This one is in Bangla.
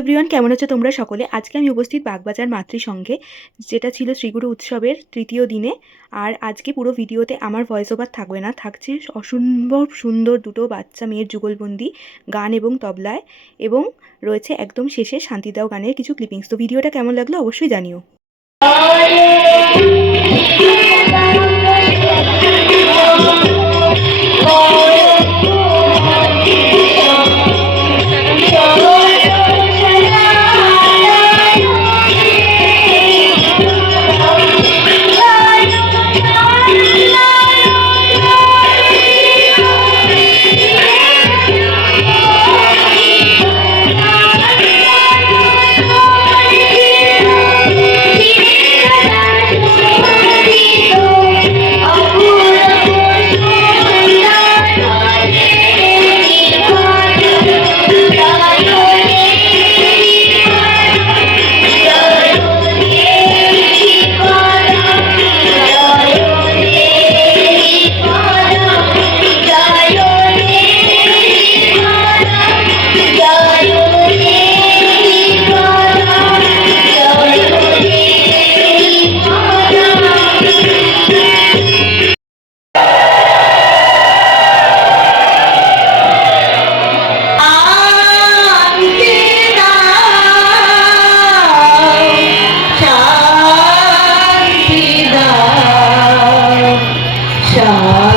এভরিওয়ান কেমন আছো তোমরা সকলে? আজকে আমি উপস্থিত বাগবাজার মাতৃসংঘে, যেটা ছিল শ্রীগুরু উৎসবের তৃতীয় দিনে। আর আজকে পুরো ভিডিওতে আমার ভয়েস ওভার থাকবে না। থাকছে অসম্ভব সুন্দর দুটো বাচ্চা মেয়ের যুগলবন্দি গান এবং তবলায়। এবং রয়েছে একদম শেষে শান্তিদাও গানের কিছু ক্লিপিংস তো ভিডিওটা কেমন লাগল অবশ্যই জানিও। า